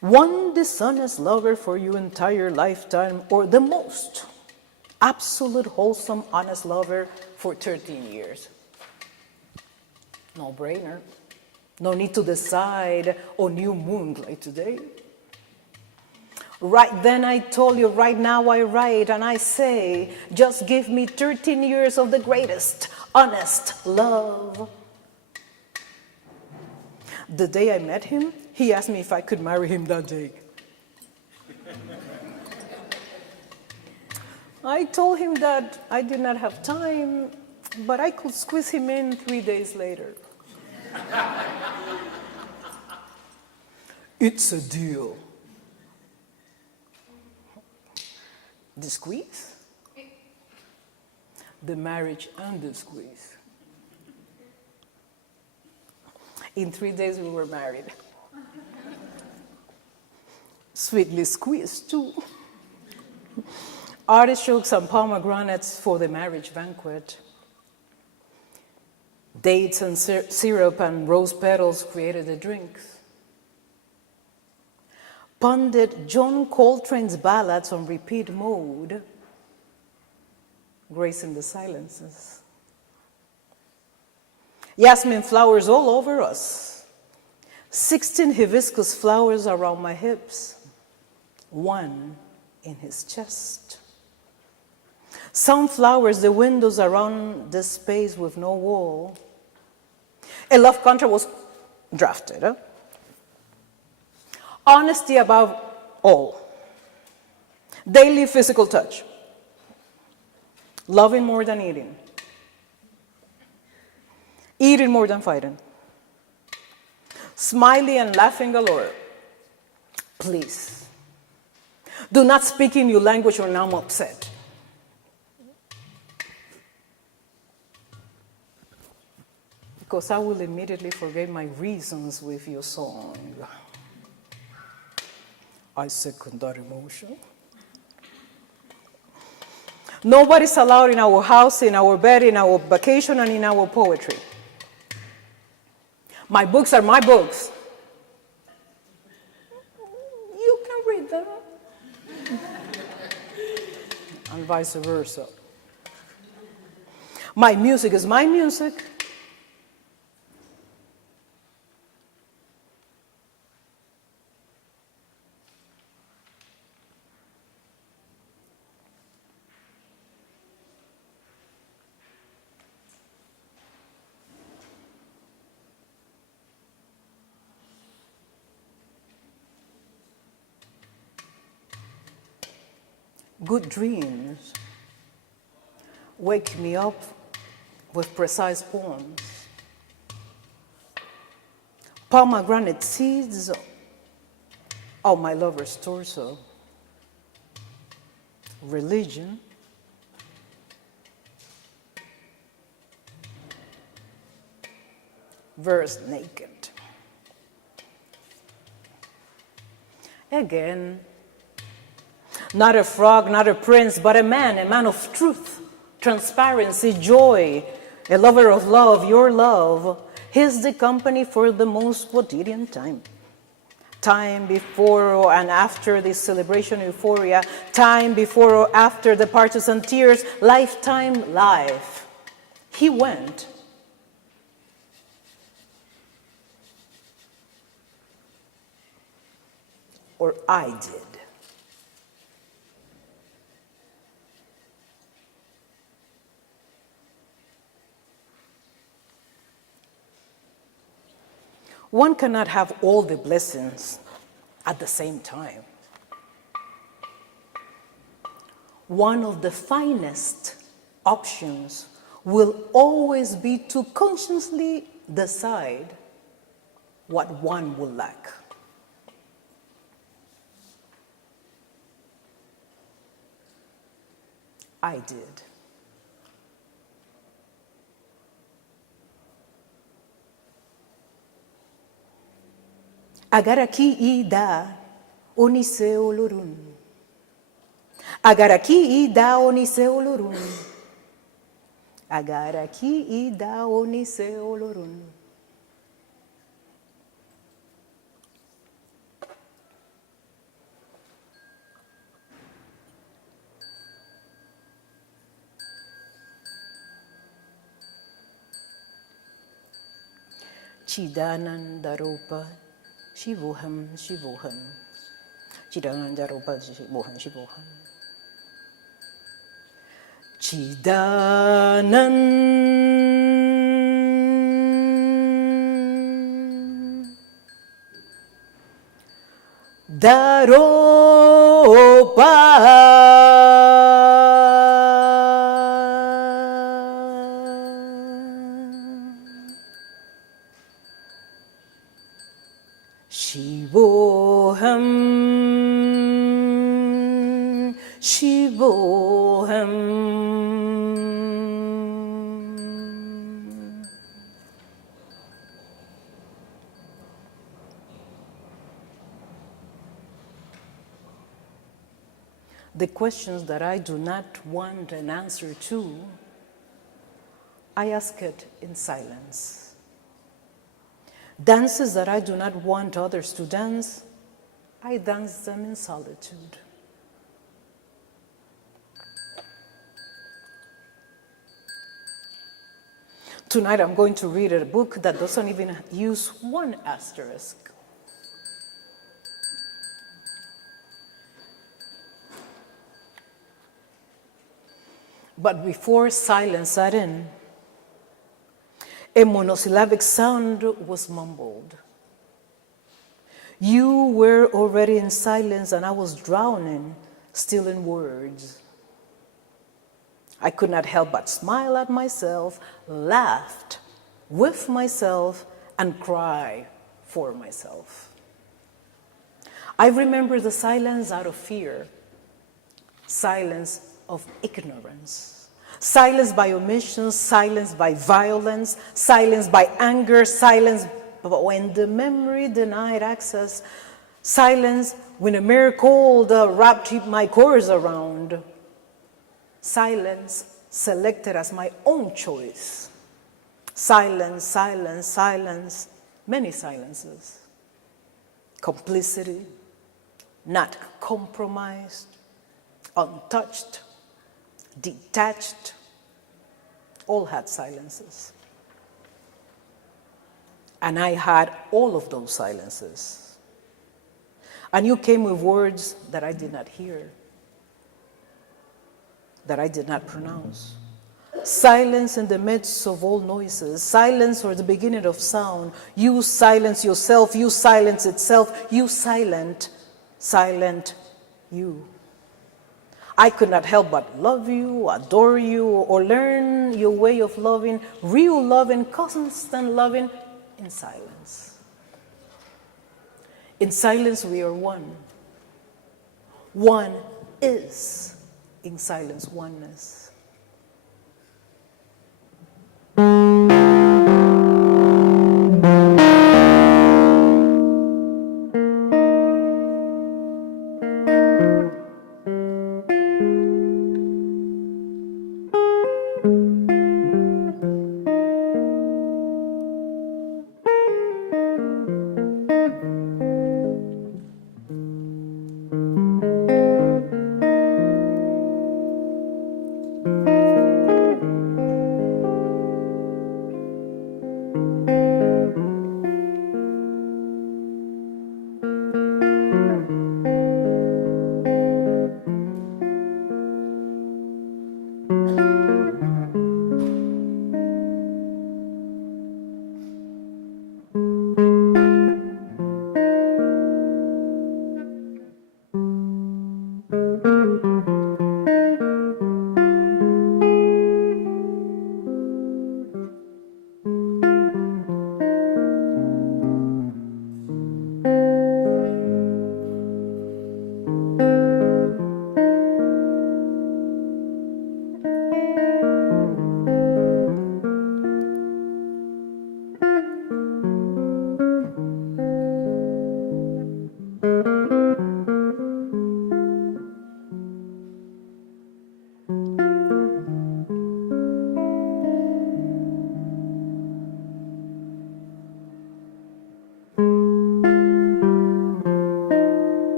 One dishonest lover for your entire lifetime, or the most absolute, wholesome, honest lover for 13 years. No brainer. No need to decide on new moon like today. Right then I told you, right now I write and I say, just give me 13 years of the greatest, honest love. The day I met him, he asked me if I could marry him that day. I told him that I did not have time, but I could squeeze him in 3 days later. It's a deal. The squeeze? The marriage and the squeeze. In 3 days we were married. Sweetly squeezed too. Artichokes and pomegranates for the marriage banquet. Dates and syrup and rose petals created the drinks. Pundit John Coltrane's ballads on repeat mode, gracing the silences. Yasmin flowers all over us. 16 hibiscus flowers around my hips. 1 in his chest. Sunflowers, the windows around this space with no wall. A love contract was drafted. Honesty above all. Daily physical touch. Loving more than eating. Eating more than fighting. Smiling and laughing galore. Please, do not speak in your language or I'm upset. Because I will immediately forget my reasons with your song. I second that emotion. Nobody's allowed in our house, in our bed, in our vacation, and in our poetry. My books are my books. You can read them. And vice versa. My music is my music. Good dreams wake me up with precise poems. Pomegranate seeds of my lover's torso. Religion. Verse naked. Again, not a frog, not a prince, but a man of truth, transparency, joy, a lover of love, your love. He's the company for the most quotidian time. Time before and after the celebration euphoria, time before or after the partisan tears, lifetime life. He went. Or I did. One cannot have all the blessings at the same time. One of the finest options will always be to consciously decide what one will lack. I did. Agaraki ida onise olorun. Agaraki ida onise olorun. Agaraki ida onise olorun. Chidanandaropa Shivoham Shivoham. Chidanandaropa Shivoham Shivoham. Shivoham, Shivoham. The questions that I do not want an answer to, I ask it in silence. Dances that I do not want others to dance, I dance them in solitude. Tonight I'm going to read a book that doesn't even use one asterisk. But before silence set in, a monosyllabic sound was mumbled. You were already in silence and I was drowning, still in words. I could not help but smile at myself, laughed with myself, and cry for myself. I remember the silence out of fear, silence of ignorance, silence by omission, silence by violence, silence by anger, silence when the memory denied access, silence when a mere cold wrapped my cords around, silence selected as my own choice, silence, silence, silence, many silences, complicity, not compromised, untouched, detached, all had silences. And I had all of those silences. And you came with words that I did not hear, that I did not pronounce. Silence in the midst of all noises, silence or the beginning of sound. You silence yourself, you silence itself, you silent you. I could not help but love you, adore you, or learn your way of loving, real loving, constant loving, in silence. In silence we are one. One is, in silence, oneness.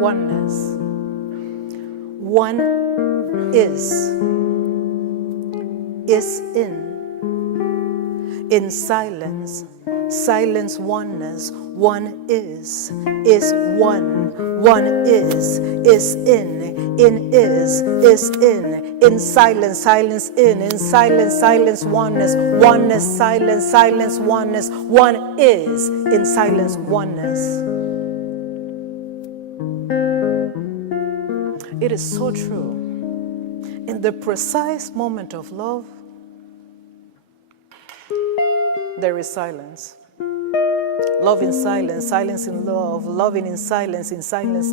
Oneness. One is in. in silence, silence oneness, one is one is in is in silence, silence in silence, silence oneness, oneness, silence oneness, one is in silence oneness. It is so true. In the precise moment of love, there is silence. Love in silence, silence in love, loving in silence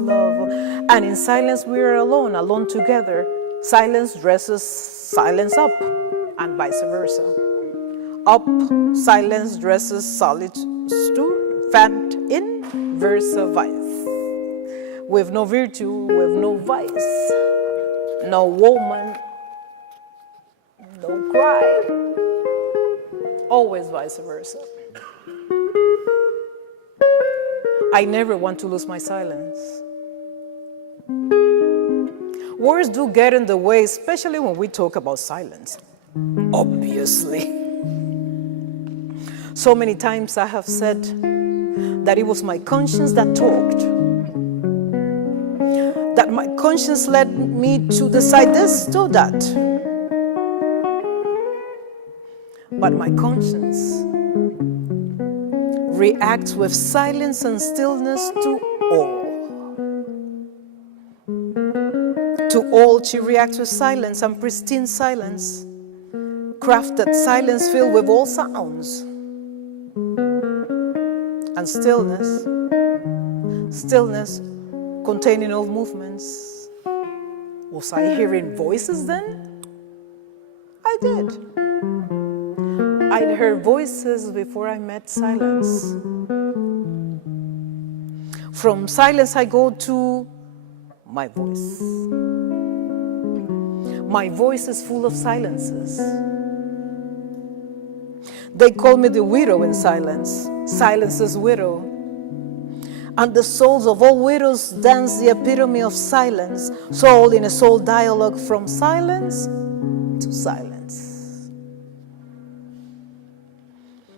love. And in silence we are alone, alone together. Silence dresses silence up, and vice versa. Up, silence dresses solitude, fact in, versa vice. With no virtue, with no vice, no woman, no cry. Always vice versa. I never want to lose my silence. Words do get in the way, especially when we talk about silence. Obviously. So many times I have said that it was my conscience that talked. That my conscience led me to decide this or that. But my conscience reacts with silence and stillness to all. To all, she reacts with silence and pristine silence, crafted silence filled with all sounds. And stillness, stillness containing all movements. Was I hearing voices then? I did. I'd heard voices before I met silence. From silence I go to my voice. My voice is full of silences. They call me the widow in silence, silence's widow. And the souls of all widows dance the epitome of silence, soul in a soul dialogue from silence to silence.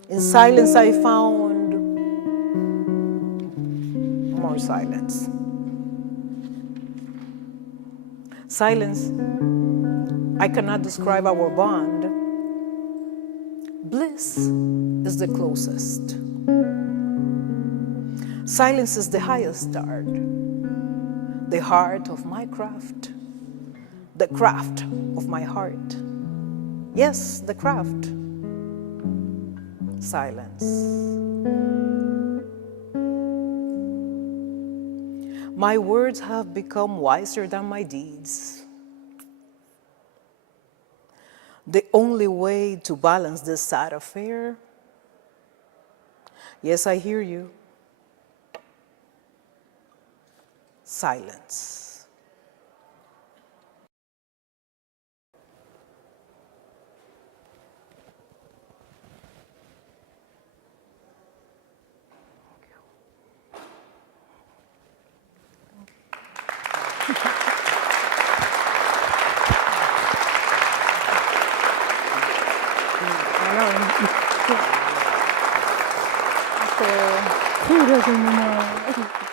In silence I found more silence. Silence, I cannot describe our bond. Bliss is the closest. Silence is the highest art, the heart of my craft, the craft of my heart. Yes, the craft. Silence. My words have become wiser than my deeds. The only way to balance this sad affair, yes, I hear you, silence. He doesn't know.